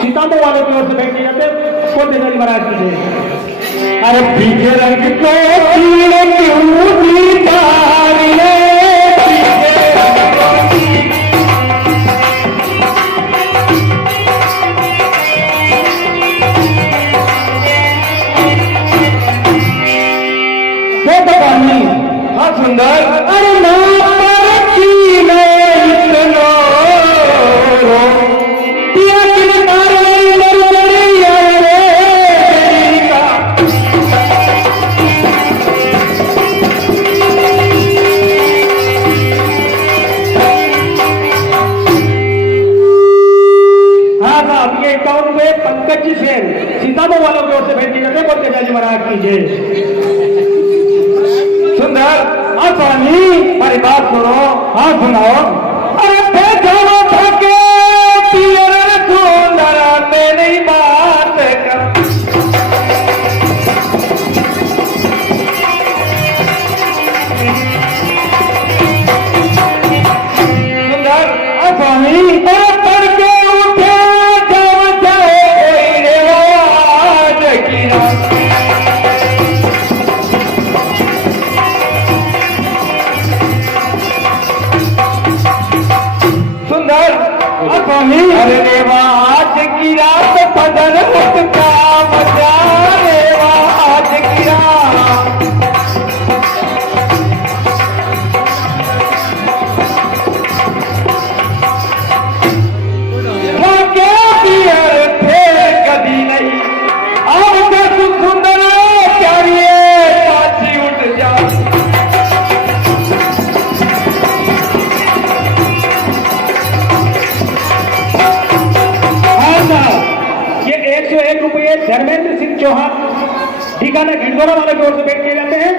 सीतामो वालों की ओर से भेंट किए जाते को देदारी महाराज की जय। अरे पीछे रंग को पीले क्यों दीदारी है वो तो पानी हाँ सुंदर। अरे ना परखी में इतना सीतामो वालों की ओर से भेंट की जाते बोल के जाजी महाराज की जय। सुंदर हाँ स्वामी हमारी बात सुनो। हाँ सुनाओ। अरे भेजो थके पियर सुंदर मेरी बात कर। सुंदर हाँ स्वामी अरे रेवा आज की रात पदर मुटका बजा रेवा आज की रात। क्या पियर थे कभी नहीं अब तक सुंदर प्यारिए पाची उठ जा। ₹101 धर्मेंद्र सिंह चौहान ठिकाना घिंडोरा वाले की ओर से भेंट किए जाते हैं।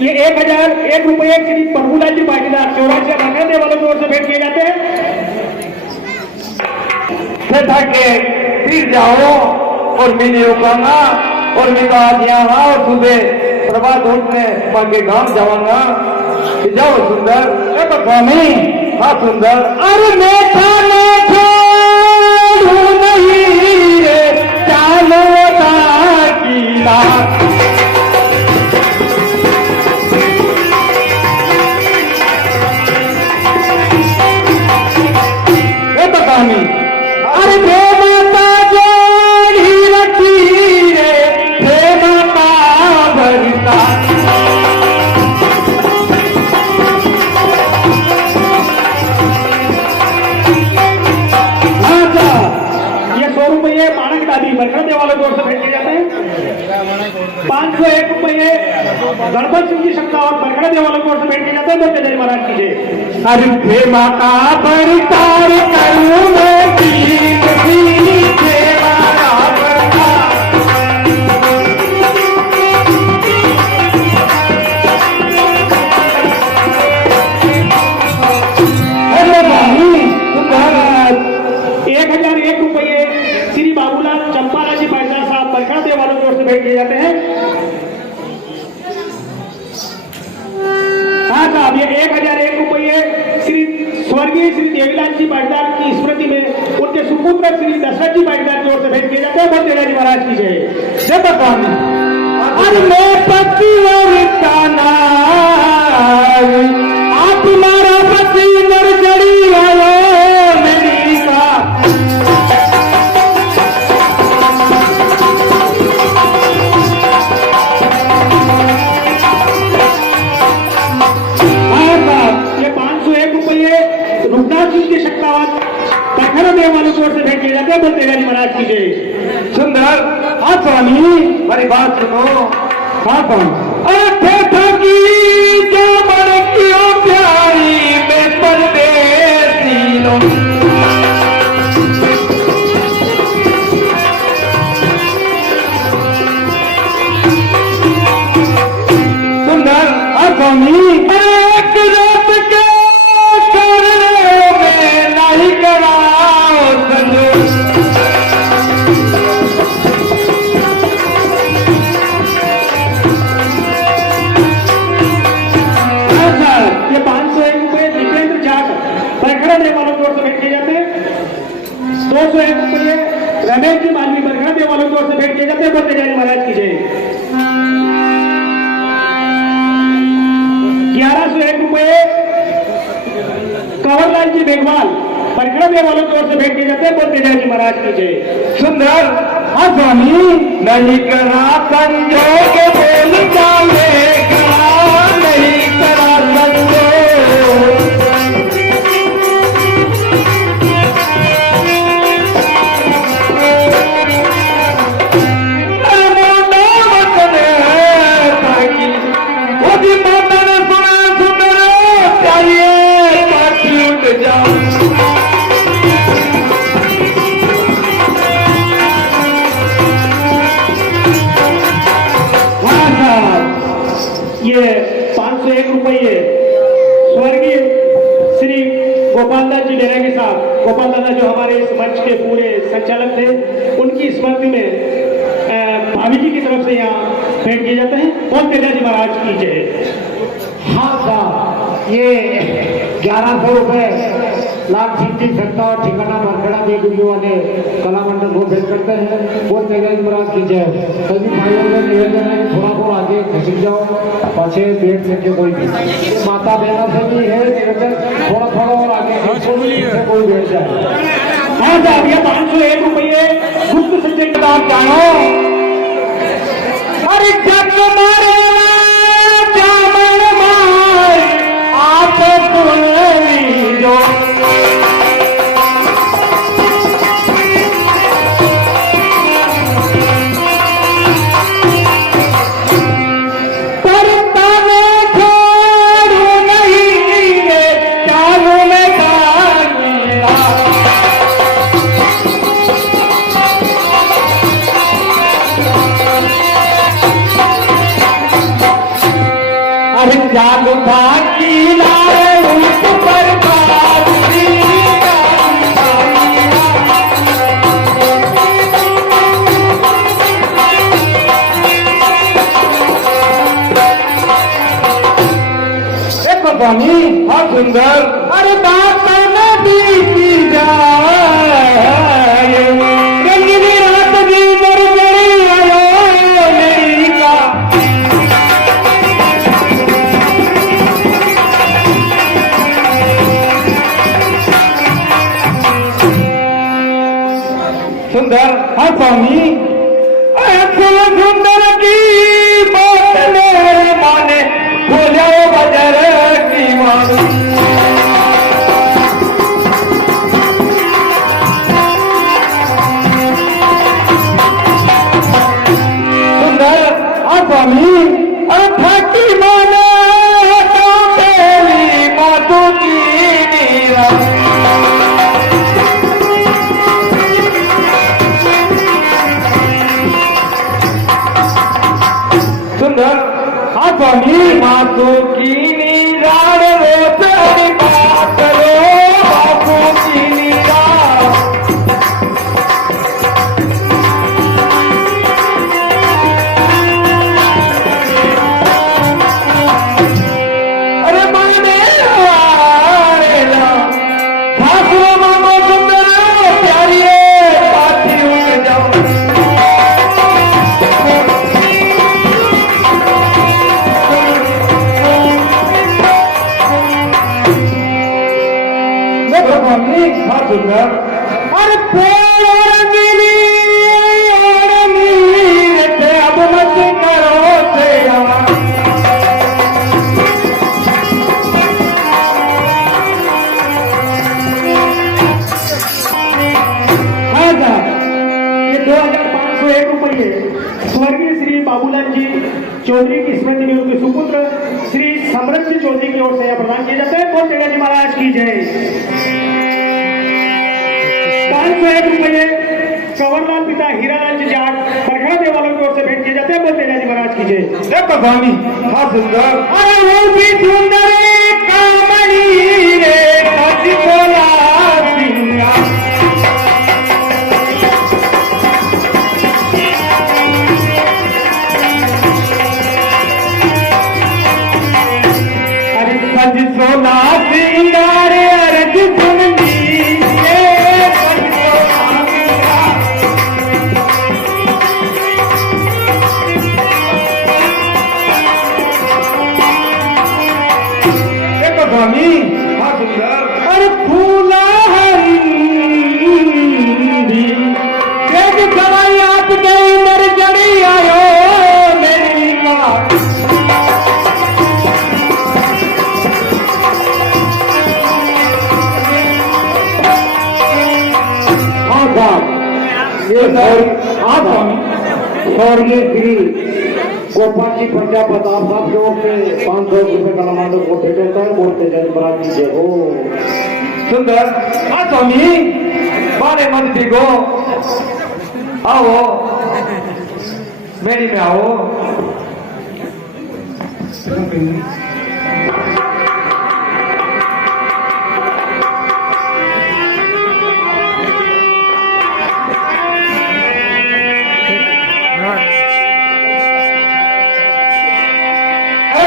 ये ₹1001 श्री प्रभुलाल जी पाटीदार चौरासिया भगने वालों की ओर से भेंट किए जाते हैं। के फिर जाओ और मिली उकाना और मैं तो आज यहाँ और सुबह प्रभात उठने बाकी गांव जाऊंगा। जाओ सुंदर। स्वामी हाँ सुंदर। अरे मेठा नहीं रे चालो कीला। ये तो कहानी। अरे प्रेम का जोड़ी रखी रे प्रेम का भरता। बरखड़े वालों की ओर से भेंट किए जाते हैं। ₹501 गणपत सिंह जी शक्ता और बरखड़े वालों की ओर से भेंट किए जाते हैं बोलते जय महाराज की जय। अरे प्रेमा का परितार करूं मैं ₹1,001 श्री बाबूलाल चंपालाल जी पाटीदार साहब बरखड़े वालों की ओर से भेंट किए जाते हैं। हाँ साहब ये ₹1,001 श्री स्वर्गीय श्री देवीलाल जी पाटीदार की स्मृति में उनके सुपुत्र श्री दशरथ जी पाटीदार की ओर से भेंट किए जाते हैं। बोलते जय महाराज की जय। जय भगवान। पति और आप मारा पति मर जड़ी आयो मेरी का। ₹501 रुद्रा सिंह के शक्तावत पैखरा देव वालों की ओर से भेंट किए जाते हैं। बोलते हैं महाराज की जय। सुंदर हाँ स्वामी, हमारी बात सुनो। हाँ कौन? अरे ठगी जो मन क्यों प्यारी में परदेसी लो। सुंदर स्वामी, एक रात के करने में नहीं कराओ संजो। ये 501 रुपये जितेंद्र जाट पैखरा देव वालों की ओर से भेंट किए जाते हैं। 201 रुपये रमेश जी मालवी पैखरा देव वालों की ओर से भेंट किए जाते हैं। बोलते जाए महाराज की जय। 1101 रुपये कंवरलाल जी बेगवाल पैखरा देव वालों की ओर से भेंट किए जाते हैं। बोलते जाए महाराज की जय। सुंदर हाँ स्वामी, नहीं करा संजोग बोल जाए नहीं करा संजोग। ये 501 रुपये स्वर्गीय श्री गोपाल दास जी डेरा के साथ, गोपाल दादा जो हमारे इस मंच के पूरे संचालक थे, उनकी स्मृति में भाभी जी की तरफ से यहाँ भेंट किए जाते हैं। बोलते जाए महाराज की जय। हाँ साहब, ये 1100 रुपए लाख सिद्धि सत्ता और ठिकाना मरखड़ा देवी वाले कला मंडल को भेंट करते हैं। वो तेगाई महाराज की जय। सभी भाइयों में निवेदन है कि थोड़ा थोड़ा आगे खिसक जाओ, पाछे भेंट करके कोई भी माता बहनों से भी है निवेदन, थोड़ा थोड़ा और आगे कोई भेंट जाए। हाँ साहब, ये 501 रुपये गुप्त संजय के दाम जानो। अरे जग मारे जामन मार आप सुनी जो। जाग भागी लाए उस पर बाजी एक स्वामी, हाँ सुंदर। अरे बात नदी की जाए रंगीनी रात दी मर गई आयो मेरी का। सुंदर हाँ स्वामी, सुंदर की बात ले माने बोलो बजर की मान। सुंदर हाँ स्वामी, अथकी माने तो तेरी मातू की नीरा। सुंदर हाँ स्वामी, मातू की नीरार रोज हरी बात रो बापू की नीरा। अरे माने आएला भाषो मामो सुंदर प्यारी पाथी उठ जाओ। हाँ सुंदर। अरे पेड़ रंगीनी थे, अब मत करो सेवा। चौधरी की स्मृति में उनके सुपुत्र श्री समृद्ध चौधरी की ओर से यह प्रदान किए जाते हैं। बोल तेजा जी महाराज की जय। 501 रुपये कंवरलाल पिता हीरालाल जी जाट बरखड़ा देवालों की ओर से भेंट किए जाते हैं। बोल तेजा जी महाराज की जय। देखो स्वामी हाँ सुंदर अरे वो भी सुंदर कामणी रे बोला सिंगा। सज सोना सिंगार अरज सुन लीजिए सज सोना सिंगार। देखो स्वामी हाँ सुंदर अरे फूला हरी तेज सवाई आप गई मर जड़ी आयो मेरी माँ। स्वर्गीय श्री गोपाल जी प्रजापत आप सब की ओर से 500 रुपये कलामांडव को भेंट होता है। बोलते जय महाराज की जय हो। सुंदर हाँ स्वामी बारे मत बिगो आओ मेरी में आओ।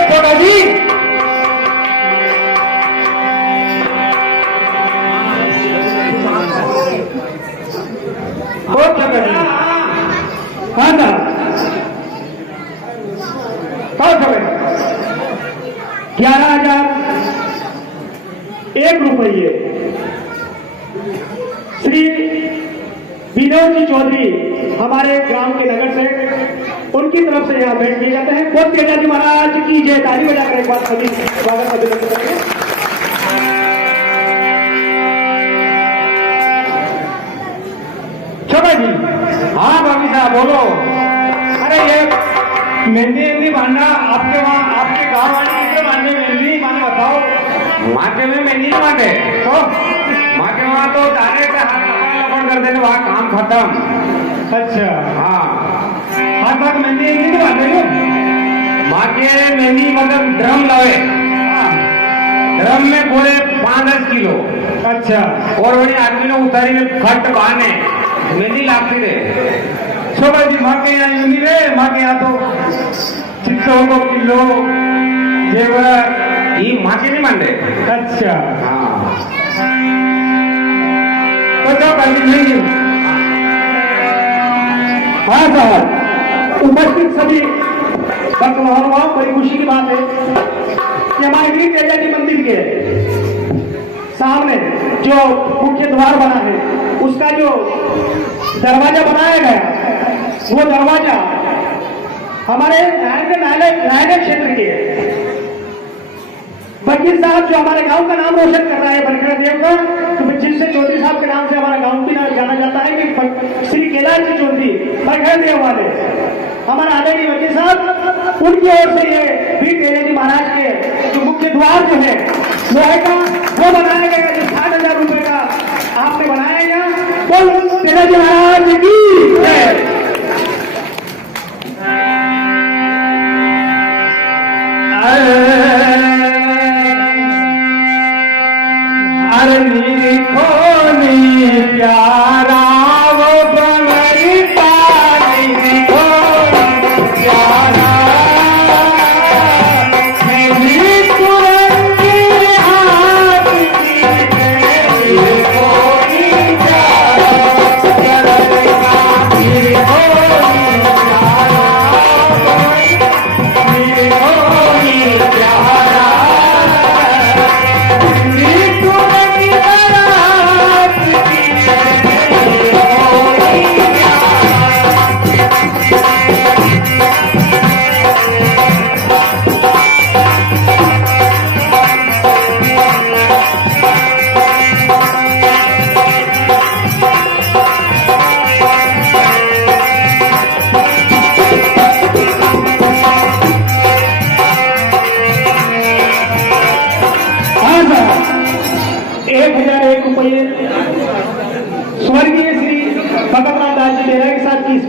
छोटा जी बहुत जगह है हाँ ना बहुत जगह 11,001 रुपये श्री विनोद जी चौधरी हमारे ग्राम के नगर से उनकी तरफ से यहाँ भेंट किए जाते हैं। बोल तेजा जी महाराज की जय। ताली बजाकर एक बार सभी स्वागत अभिनंदन करेंगे। छोटा जी हाँ भाभी साहब बोलो। अरे ये मेहंदी मेहंदी बांधना आपके वहाँ आपके गाँव वाले कितने बांधे मेहंदी माने बताओ। माके में मेहंदी नहीं बांधे तो माके वहाँ तो डायरेक्ट हाथ लपड़ कर देने वहाँ काम खत्म। अच्छा हाँ हाथ हाथ मेहंदी नहीं बांधे हो? माके मेहंदी मतलब ड्रम लावे ड्रम में पूरे 5-10 किलो। अच्छा और वही आदमी ने उतारी में खट बहाने मेहंदी लागती रे। छोटा जी माँ के यहाँ यूं नहीं रे। माँ के यहाँ तो 600 को किलो जेवर ये माँ के नहीं मान रहे। अच्छा हाँ तो क्या करनी नहीं। हाँ साहब उपस्थित सभी भक्त महानुभाव बड़ी खुशी की बात है कि हमारे वीर तेजा जी मंदिर के सामने जो मुख्य द्वार बना है उसका जो दरवाजा बनाया गया वो दरवाजा हमारे रायगढ़ क्षेत्र के वकील साहब जो हमारे गांव का नाम रोशन कर रहा है बरखड़ा देव का, तो जिससे चौधरी साहब के नाम से हमारा गांव भी जाना जाता है कि श्री कैलाश जी चौधरी बरखड़ा देव वाले हमारा आदरणीय वकील साहब उनकी ओर से ये वीर तेजा जी महाराज के जो मुख्य द्वार जो है लोहे का वो बनाया गया जो 60,000 रुपए का आपने बनाया गया। बोल तेजा जी महाराज की जय। प्यारा वो बनई पानी को प्यारा मेरी तुरंती हाथ की कोई प्यारा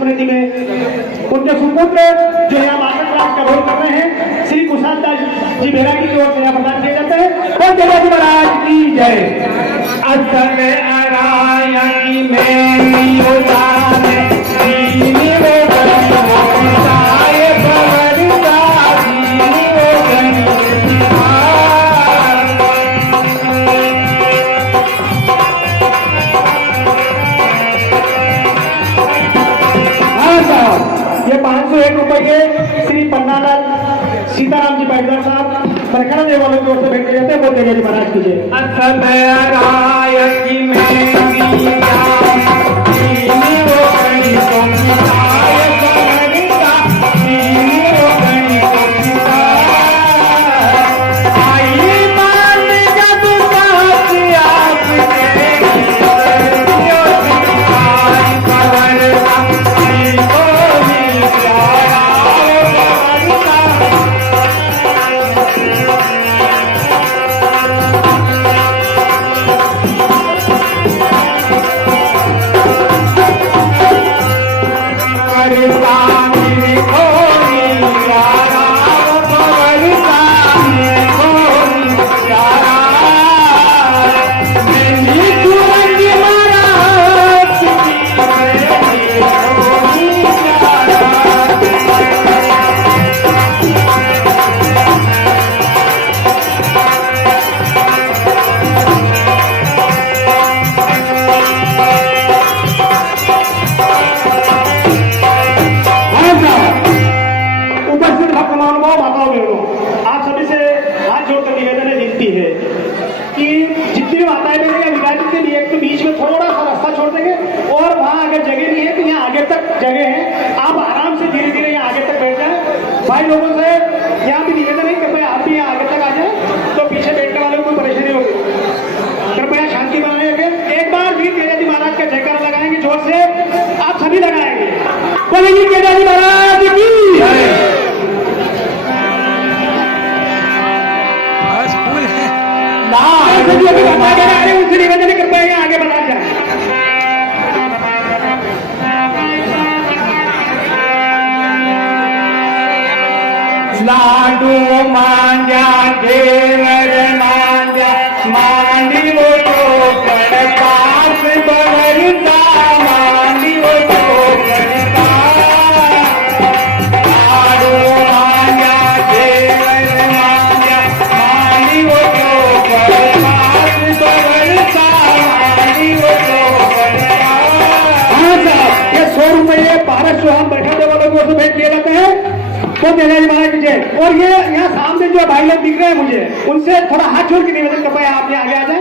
स्मृति में उनके सुपुत्र जो यहाँ मार्शल आर्ट का रोल कर रहे हैं श्री कुशाल दास जी बेरा की ओर से यहाँ प्रदान किया जाता है। और देवाजी महाराज की जय। असल अरायणी में उदाने दीनी वो गणिताय भवरता दीनी वो गणिताय। हाँ साहब, ये 501 रुपये श्री पन्नालाल सीताराम जी पाटीदार साहब सरकार देव वालों की ओर से भेंट किए जाते हैं। बोल देगा जी महाराज की जय। असल अरायणी में दीनी वो गणिताय भवरता दीनी वो गणिताय। आई मान जब बात आपके दियो दिखाई भवरता दीनो ही प्यारा भवरता। उपस्थित भक्त महानुभाव माताओं बहनों, आप सभी से हाथ जोड़कर निवेदन है, विनती है कि जितनी भी माताएं बहनें या विदाई के लिए एक तो बीच में थोड़ा सा रास्ता छोड़ देंगे और वहां अगर जगह नहीं है तो यहाँ आगे तक जगह है, आप आराम से धीरे धीरे यहाँ आगे तक बैठ जाए। भाई लोगों से यहाँ भी निवेदन है कृपया आप भी यहाँ आगे तक आ जाए तो पीछे बैठने वाले को कोई परेशानी होगी। कृपया शांति बनाए रखें। एक बार फिर केदारी महाराज का जयकारा लगाएंगे जोर से, आप सभी लगाएंगे। बोलिए केदारी महाराज की उनसे निवेदन है कृपया यहाँ आगे बढ़ा जाए। लाडू मांजा देवर मांजा मांडी वो चोकर पास बहरता मांडी वो चोकर लाडू मांजा देवर मांजा मांडी वो चोकर पास बहरता मांडी वो चोकर। हाँ साहब, ये 100 रुपये 1200 हम बैठा वालों को भेंट किए जाते हैं। तो देवाजी महाराज की जय। और ये यहाँ सामने जो भाई लोग दिख रहे हैं मुझे, उनसे थोड़ा हाथ जोड़ के निवेदन कृपया आप यहाँ आगे आ जाए।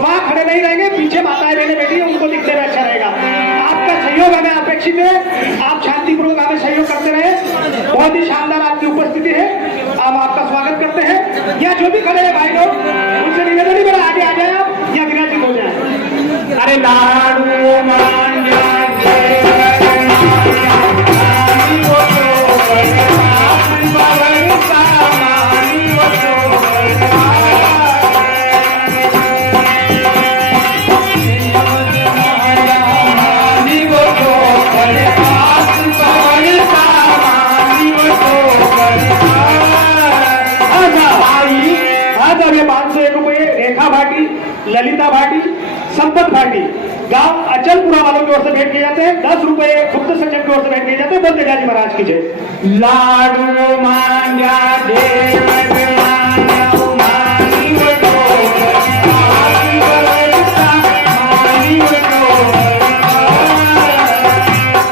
वहाँ खड़े नहीं रहेंगे, पीछे माताएं बहनें बैठी हैं, उनको दिखने में अच्छा रहेगा। आपका सहयोग हमें अपेक्षित है, आप शांतिपूर्वक हमें सहयोग करते रहे। बहुत ही शानदार आपकी उपस्थिति है, हम आपका स्वागत करते हैं। या जो भी खड़े हैं भाई लोग, उनसे निवेदन ही मेरा आगे आ जाए आप या विराजित हो जाए। अरे लाडू मांजा ललिता भाटी, संपत भाटी, गांव अचलपुरा वालों की ओर से भेंट किए जाते हैं। 10 रुपए गुप्त सज्जन की ओर से भेंट किए जाते हैं। बोलते गाजी महाराज की जय। लाडू मांजा देवर मांजा मानी वो चोकर पास बहरता मानी वो चोकर।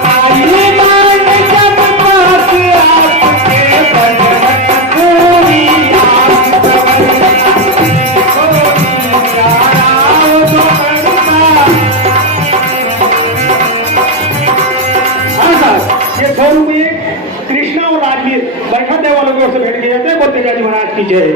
आई मान जब पास आपके बजरत पूरी आप ये 100 रुपये कृष्णा और राजवीर बैठा देव वालों की ओर से भेंट किए जाते हैं। बोलते गाजी महाराज की जय।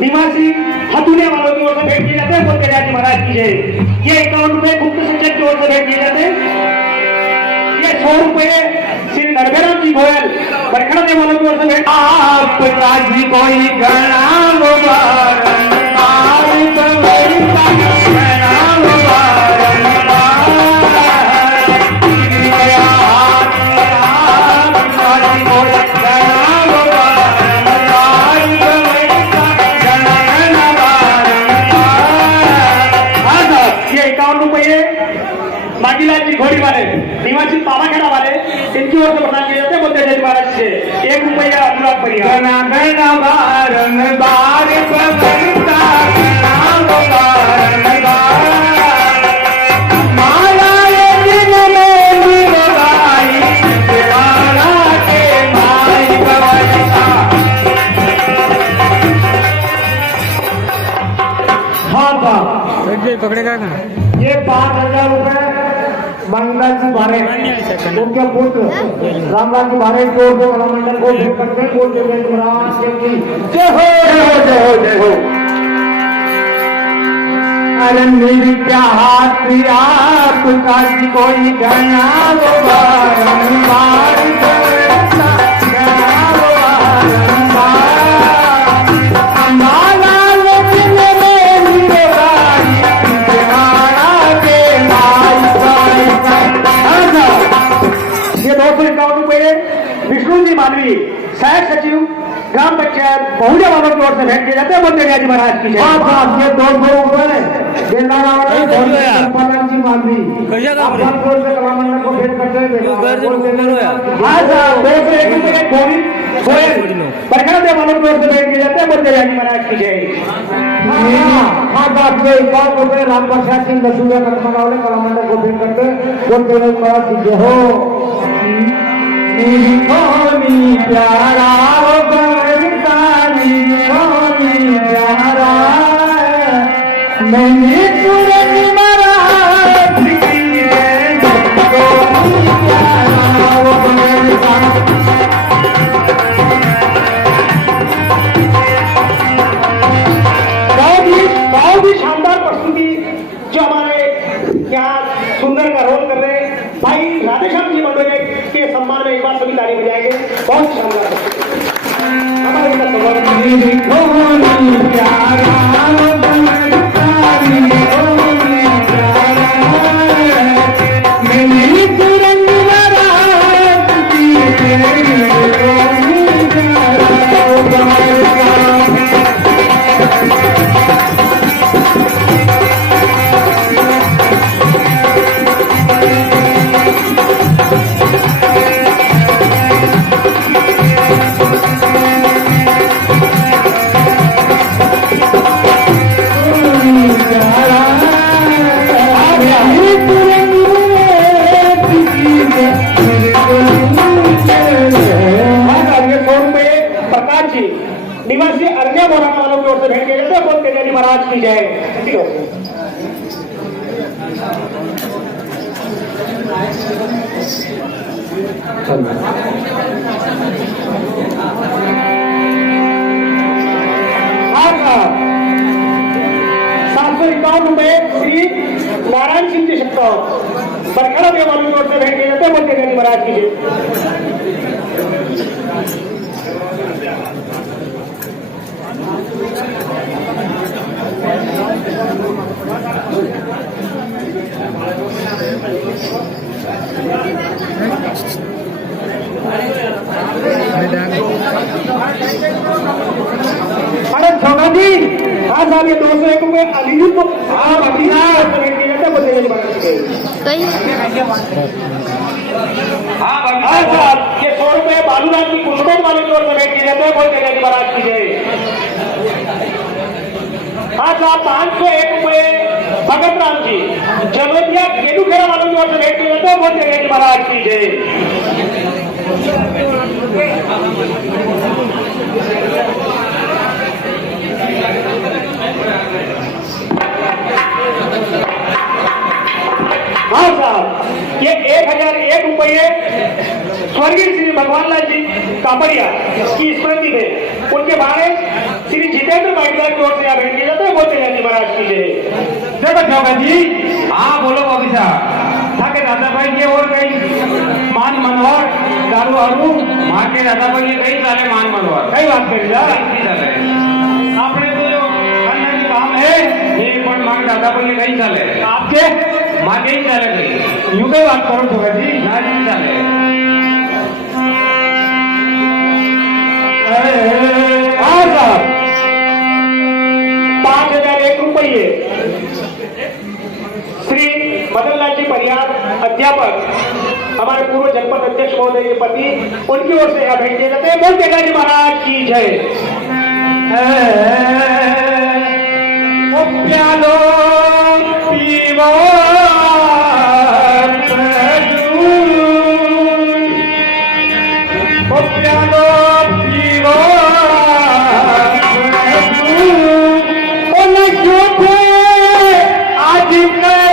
निवासी हथुने वालों की ओर से भेंट किए जाते हैं। बोलते जाए महाराज की जय। ये 51 रुपए गुप्त संचय की ओर से भेंट किए जाते हैं। ये 100 रुपए श्री नरभैराम जी गोयल बरखड़ा देव वालों की ओर से भेंट। आपका जी कोई घना मांगीलाल जी घोड़ी वाले निवासी पावाखेड़ा वाले इनकी ओर से प्रदान किए जाते हैं। बोलते जय महाराज से 1 रुपया अनुराग परिवार। पकड़ेगा ये 5,000 रुपए मंगलाल जी भारे उनके पुत्र रामलाल जी भारे की ओर से कला मंडल को भेंट करते हैं। बोलते जय महाराज की जय हो जय हो जय हो जय हो। अरे मेरी क्या हाथ आपका जी कोई घना विष्णु जी मानवी सहायक सचिव ग्राम पंचायत बहुजा वालों की ओर से भेंट किए जाते हैं। बोलते जी महाराज की जय। ये 200 रुपए जी मानवी कला मंडल को भेंट करते हैं। 201 रुपये गोयल बरखड़ा देव वालों की ओर से भेंट किए जाते हैं। बोलते जी महाराज की जय। 51 रुपए राम प्रसाद सिंह लसूरिया कला मंडल को भेंट करते हैं। बोलते जय महाराज की जय हो। प्यारा प्यारा मैंने तुरंत बहुत ही शानदार प्रस्तुति जो हमारे यहाँ सुंदर का रोल कर रहे हैं भाई राधेश्याम जी मंडल के सम्मान में एक बार सभी ताली बजाएंगे। बहुत शानदार हमारे निवासी अर्निया बोराना वालों की ओर से भेंट किए जाते हैं। बोलते जी महाराज की जय। ₹751 श्री नारायण सिंह जी शक्ता बरखड़ा देव वालों की ओर से भेंट किए जाते हैं। बोलते जी महाराज की जय। अरे छोटा जी हाँ साहब ये 201 रुपये अलीजी को हाँ बाकी बोलते हैं हाँ साहब ये 100 रुपये बालूराज की कुंडकोट वाले की ओर से भेंट किए जाते हैं। बोलते हैं महाराज की जय। हाँ साहब 501 रुपये भगत राम जी जलोदिया गेलूखेड़ा वालों की ओर से भेंट किए जाते हैं। बोलते हैं महाराज की जय। हाँ साहब ये 1001 रुपये स्वर्गीय श्री भगवान लाल जी कापड़िया की स्मृति में उनके बारे श्री जितेंद्र पाटीदार की ओर से यहाँ भेंट किए जाते हैं। बोलते जाएंगे महाराज की जय। देखो चौका जी, हाँ बोलो बबीसा, थाके दादाभाई के और कई मान मनोहर दारू आरू माँ के दादाभाई ने कई सारे मान मनोहर कई बात करी जा आपने तो जो खानदानी काम है ये पण माँ के दादाभाई ने कई साले आपके माँ के ही साले कई यूं कई बात करो चौका जी, ना जी साले हाँ साहब 5,001 रुपये श्री मदनलाल जी परिहार अध्यापक हमारे पूर्व जनपद अध्यक्ष महोदय के पति उनकी ओर से यहाँ भेंट किए जाते हैं। बोलते गाजी महाराज की जय। प्यालो पीवो प्यालो पीवो आज करो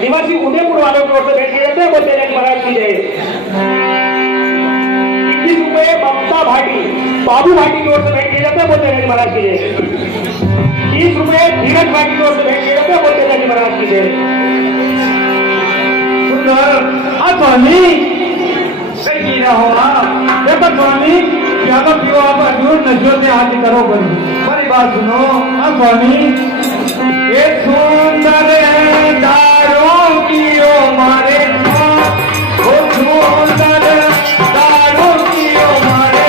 निवासी उदयपुर वालों की ओर से भेंट किए जाते हैं। बोलते हैं महाराज की जय। 21 रुपये ममता भाटी बाबू भाटी की ओर से भेंट किए जाते हैं। बोलते हैं महाराज की जय। 30 रुपये धीरज भाटी की ओर से भेंट किए जाते हैं। बोलते हैं महाराज की जय। स्वामी सही ना हो देखो स्वामी क्या तो पियो आप हजूर नशो से हाथ करो करो हमारी बात सुनो। स्वामी एक सुंदर दारू की ओ मारे वो सुंदर दारू की ओ मारे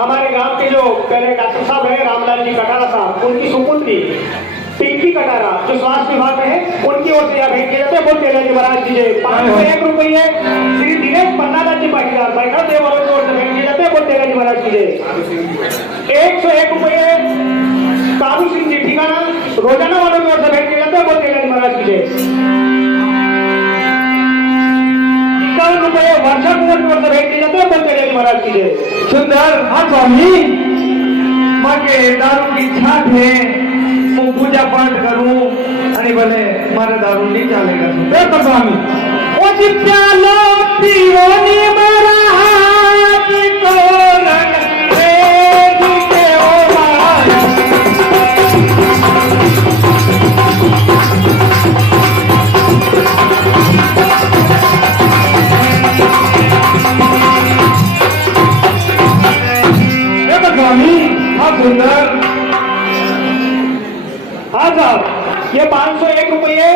हमारे गांव के जो पहले डॉक्टर साहब है रामलाल जी कटारा साहब उनकी सुपुत्री पिंकी कटारा जो स्वास्थ्य विभाग में है उनकी ओर से यहाँ भेंट किए जाते हैं। बोलते हैं महाराज की जय। 501 रुपये श्री दिनेश पन्नालाल जी पाटीदार बैठा देव वालों की ओर से भेंट किए जाते हैं। बोलते हैं महाराज की जय। 101 रुपये काबू सिंह जी ठिकाना रोजाना वालों की ओर से भेंट किए जाते हैं। बोलते हैं महाराज की जय। 51 रुपये वर्षा कुंवर की ओर से भेंट किए जाते हैं। बोलते हैं महाराज की जय। सुंदर हाँ स्वामी माँ के दारू की छाट है હું પૂજા પાઠ કરું અને ભલે મારે દારૂ નહીં ચાલેગા देखो स्वामी ओ जी प्यालो पीओ नी मारा हाथ को रंग रे के ओ मारा देखो स्वामी हाँ सुंदर हाँ साहब ये 501 रुपये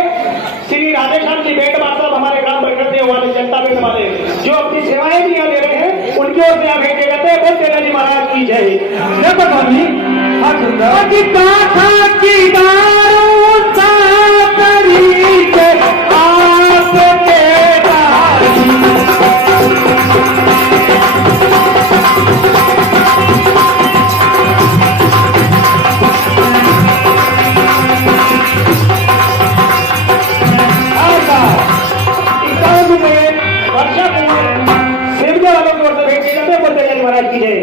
श्री राधेश्याम जी बेट साहब हमारे ग्राम बरकत वाले जनता बेट वाले जो अपनी सेवाएं भी यहाँ दे रहे हैं उनकी ओर से यहाँ भेजे जाते हैं। बोलते हैं महाराज की जय। देखो स्वामी हाँ सुंदर गाथा की दारू साकरी के आपके वर्षा कुमार सेवगे वालों की ओर से भेंट किए जाते हैं। बोलते हैं महाराज की जय।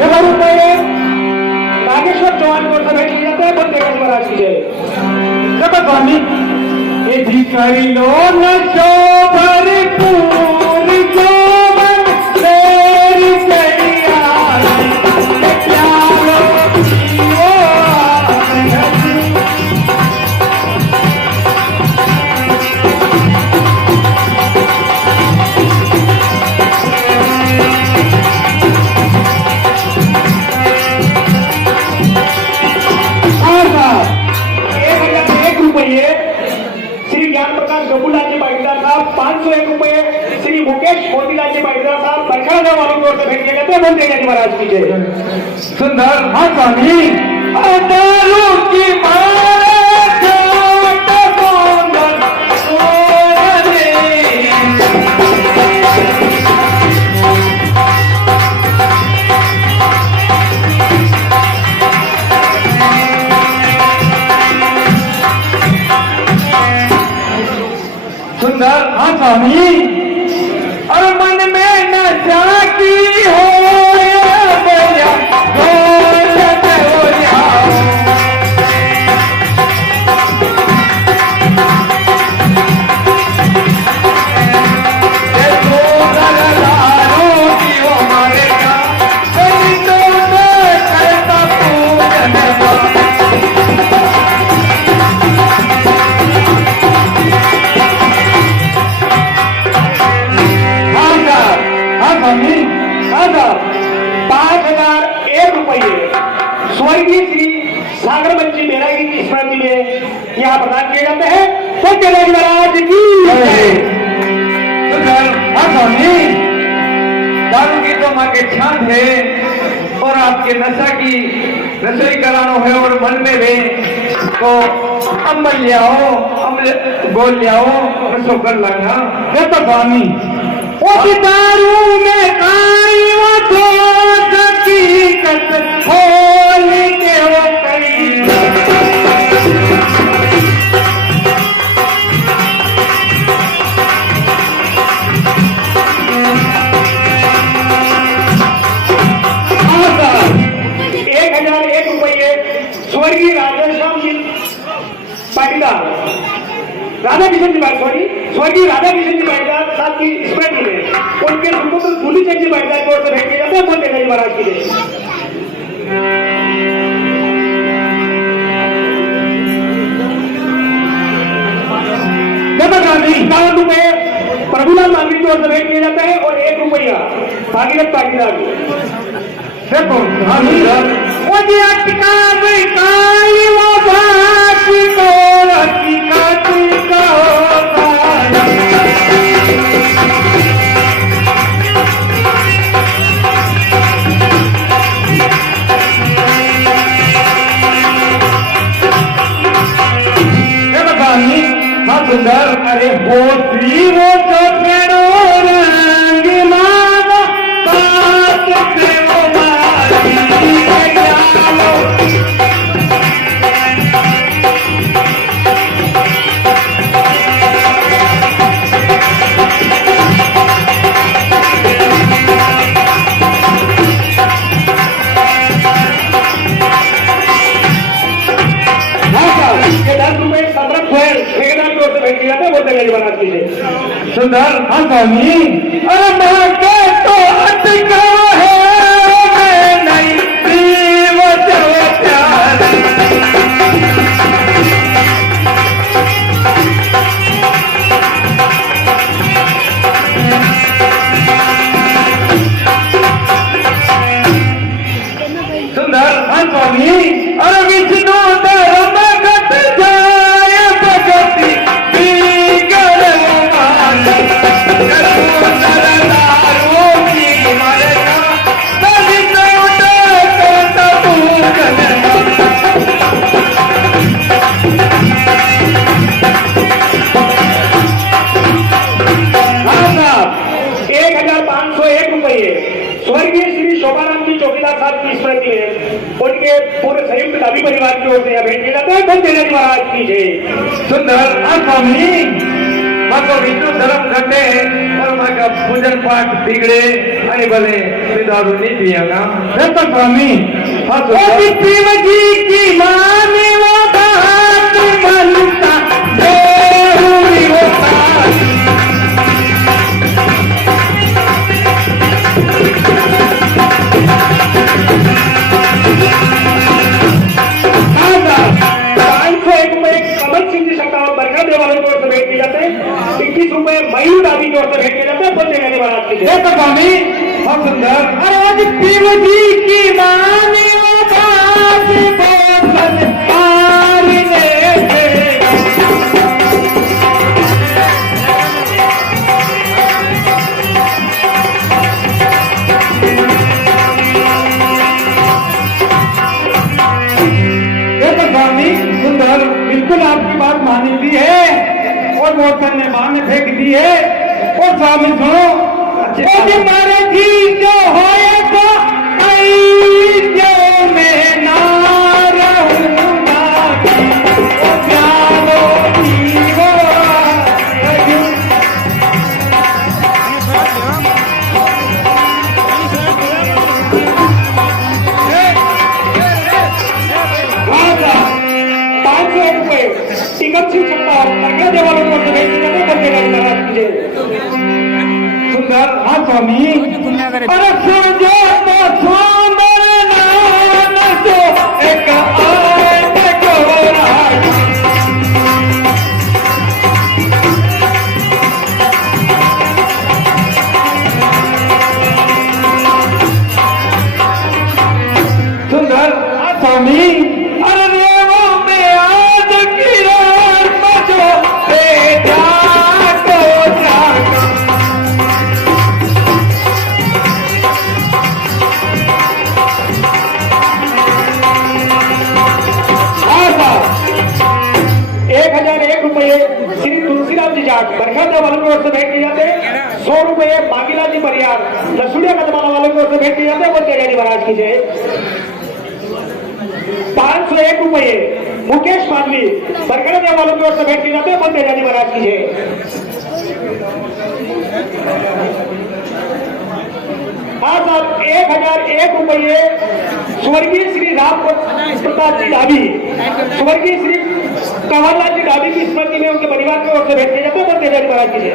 2 रुपये नागेश्वर चौहान की ओर से भेंट किए जाते हैं। बोलते हैं महाराज की जय। देखो स्वामी ये धिकारी लो नशो भरपूर जोवन तेरी कड़िया प्यारो पियो श्री ज्ञान प्रकाश गबूलाल जी पाटीदार साहब 501 रुपये श्री मुकेश मोतीलाल जी पाटीदार साहब बरखड़ा वालों की ओर से भेंट किए जाते हैं। बोलते हैं महाराज की जय। सुंदर हाँ स्वामी दारू की मारे छोट सुंदर सुंदर। हाँ स्वामी। और मन में नशा की हो बोया गोलक हो जाओ। ये तो दरदारों की हो मारेगा, कहीं तो करता पूजन साहब 5,001 रुपये स्वर्गीय श्री सागर बंची बैरागी की स्मृति में यहाँ प्रदान किए जाते हैं। सत्यनारायण महाराज की स्वामी। दारू की तो माँ के छान है और आपके नशे करानो है और मन में भी तो अम्बल ले आओ, अम्ल गोल ले आओ, नशो कर लगा। ये तो स्वामी उस दारू में काई वो ठोस हकीकत खोल के हो गई। स्वर्गीय राधाश्याम जी पाटीदार राधाकिशन जी सॉरी स्वर्गीय राधाकिशन जी पाटीदार साहब की स्मृति में उनके सुपुत्र धूलीचंद जी पाटीदार की ओर से भेंट किए जाते हैं। बोलते हैं महाराज की जय। ₹51 प्रभुलाल मांगरी की ओर से भेंट किए जाते हैं और ₹1 भागीरथ पाटीदार देखो। हाँ सुंदर। अरे वो तो मेरो रंग मानो बात से वो मारी जानो। सुंदर। हाँ स्वामी। अरे माँ के तो अटका है मैं नहीं पीव प्यार। सुंदर। हाँ स्वामी। अरे विष्णु धर्म घट जाए भगती स्वर्गीय श्री शोभाराम जी चौकीदार साहब की स्मृति में उनके पूरे संयुक्त दादी परिवार की ओर से यह भेंट किया जाता है। धन्य महाराज की जय। सुंदर। स्वामी माँ को विष्णु धर्म घटे और माँ का पूजन पाठ बिगड़े अरे भले दारू नहीं पिएगा। स्वामी जी की माने वो बात बनता ₹21 मयूर दादी की ओर से भेंट किए जाते हैं। बोलते हैं महाराज की जय। स्वामी बहुत सुंदर। अरे आज पीव जी की मानी स्वामी सुंदर बिल्कुल आपकी बात मानी दी है और बोतल ने बाहर में फेंक दी है। और स्वामी सुनो मारे जी जो होए तो जो मैं ना रहूंगा वालों की ओर से भेंट किए जाते हैं 100 रुपये बागीला जी परियार लसुड़िया कदमाला वालों की ओर से भेंट किए जाते हैं। बोलते जी महाराज की जय। 501 रुपये मुकेश माधवी बरखड़ा देव वालों की ओर से भेंट किए जाते हैं। बोलते जी महाराज की जय। हाँ साहब 1001 रुपये स्वर्गीय श्री राम प्रताप जी ढाबी स्वर्गीय श्री कंवरलाल जी ढाबी की स्मृति में उनके परिवार की ओर से भेंट किए जाते हैं। बोलते जी महाराज की जय।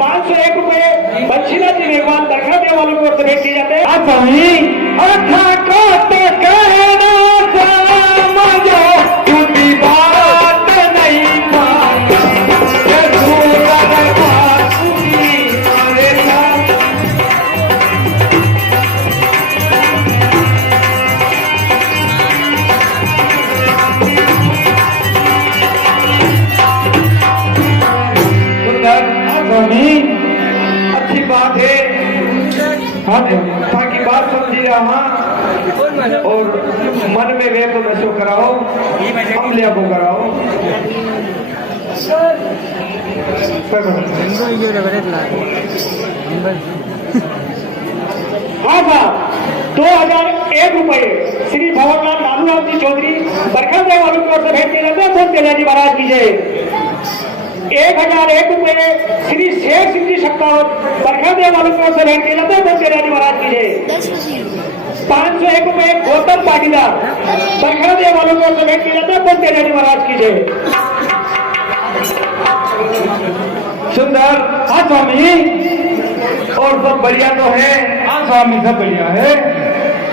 501 रुपये बंशीला जी मेघवान बरखड़ा देव वालों की ओर से भेंट किए जाते अच्छी बात है ताकि बात समझी रहा और मन में वे को नशो कराओ हमलिया को कराओ। हाँ साहब 2001 रुपये श्री भवनलाल लालूराम जी चौधरी बरखड़ा देव वालों की ओर से भेंट किए जाते हैं। बोलते जी महाराज की जय। 1001 रुपये श्री शेख सिंह जी शक्तावत बरखड़ा देव वालों की ओर से भेंट किए जाते हैं। बोलते जी महाराज की जय। 501 रुपये गौतम पाटीदार बरखड़ा देव वालों की ओर से भेंट किए जाते हैं। बोलते जी महाराज की जय। सुंदर। हाँ स्वामी और सब बढ़िया तो है। हाँ स्वामी सब बढ़िया है।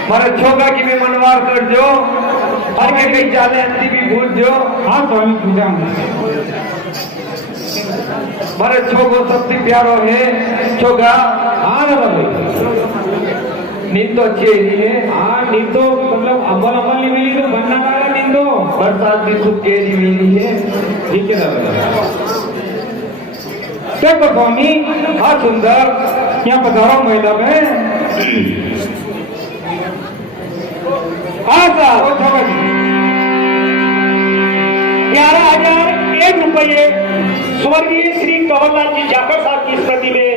मारे छोगा की में मनवार कर दो और के कहीं जाले अंति भी भूल दो। हाँ स्वामी पूजा मारे छोगो सबसे प्यारो है छोगा। हाँ ना नींद तो अच्छी है। हाँ नींद तो मतलब अम्बल अम्बल नहीं मिली तो बनना पाएगा नींद तो बरसात भी खूब केरी मिली है। ठीक है देखो स्वामी। हाँ सुंदर यहाँ पधारो महिला में। हाँ साहब 11,001 रुपये स्वर्गीय श्री कंवरलाल जी जाखड़ साहब की स्मृति में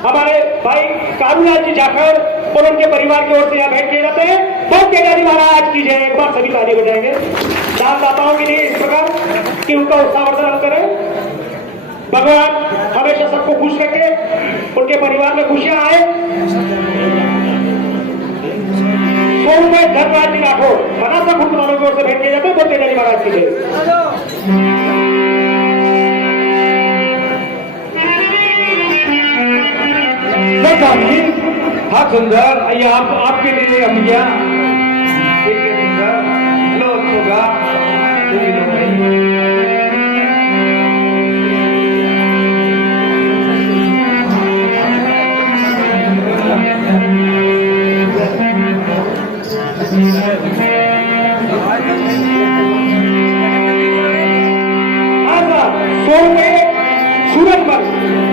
हमारे भाई कारूलाल जी जाखड़ और उनके परिवार की ओर से यहाँ भेंट किए जाते हैं। बहुत केदारी महाराज की जय। एक बार सभी ताली बजाएंगे दानदाताओं के लिए इस प्रकार कि उनका उत्साहवर्धन हम करें। भगवान हमेशा सबको खुश रखे, उनके परिवार में खुशियां आए। 100 रुपये धनराज जी राठौर मनासा खुर्द वालों की ओर से भेंट किए जाते हैं। बोलते जी महाराज की जय। हाँ सुंदर ये आपके लिए भैया ठीक है सुंदर लो होगा।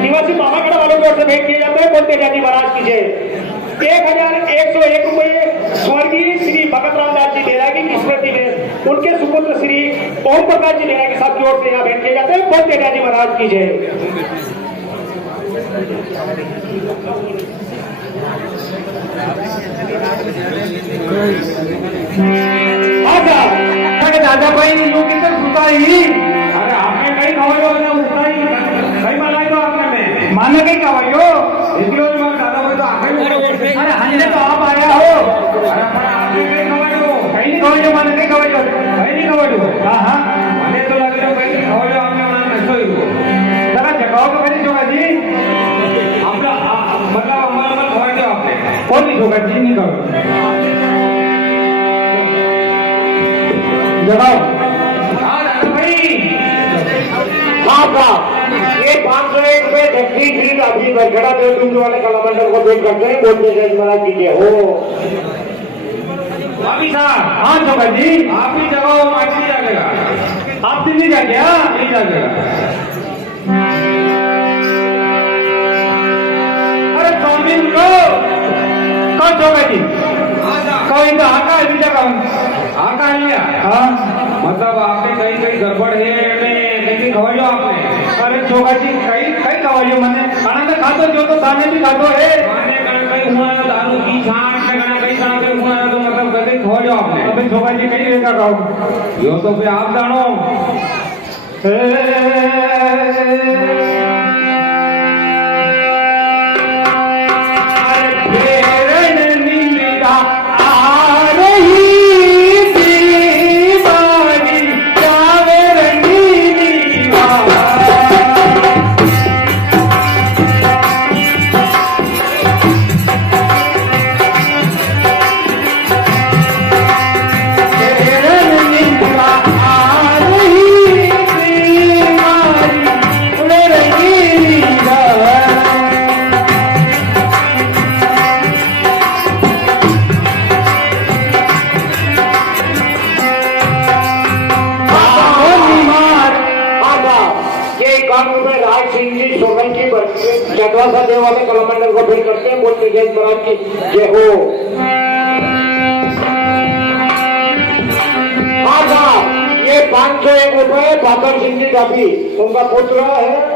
निवासी मामागढ़ वालों की ओर से भेंट किए जाते हैं। बोलते जाती महाराज की जय। 1101 रुपये स्वर्गीय श्री भगतराम दास जी बैरागी की स्मृति में उनके सुपुत्र श्री ओम प्रकाश जी बैरागी साहब की ओर से यहाँ भेंट किए जाते हैं। बोलते जाती महाराज की जय। दादा भाई यू कितने सुताई। अरे आपने कहीं खवायो ना उताई कहीं मलाई तो आपने में माने कहीं खवायो इसलिए तो दादा भाई तो आखिर अरे हमने तो आप आया हो। अरे आपने कहीं खवायो कहीं नहीं खवायो माने कहीं खवायो कहीं नहीं खवायो। हाँ हाँ मैंने तो लग रहा कहीं खवायो आपने माने नशो ही हो जरा जगाओ तो कहीं जोगा जी आपका मतलब हमारा खवायो आपने कौन नहीं जोगा जी नहीं करो जगाओ। ये 501 रुपये दक्षिण श्री अभी बरखड़ा देव वाले कलामंडल को भेंट करते हैं। बोलते जय महाराज की जय हो। अभी साहब हाँ जोगा जी आप ही जगाओ आज नहीं जाएगा आप दिन नहीं जाएगा नहीं जाएगा। अरे स्वामी को कौन जोगा जी कोई तो आका अभी जगह आका लिया। हाँ मतलब आपने कहीं कहीं गड़बड़ है कहीं खवाइयो आपने छोगाची काही काही खावायो मने खाना तो खातो जो तो सामने भी खातो है माने कण कई हुआ ना दारू की छांट ने कण कई कण कई हुआ ना तो मतलब कभी खोलो आपने अबे छोगाची कई रेखा खाओ यो तो फिर आप जानो राज सिंह जी सोगल की चटवासा देव वाले कलामंडल को भेंट करते हैं। बोलते जय महाराज की जय हो। हाँ साहब, ये 501 रुपए बाबर सिंह जी का भी उनका पुत्र है।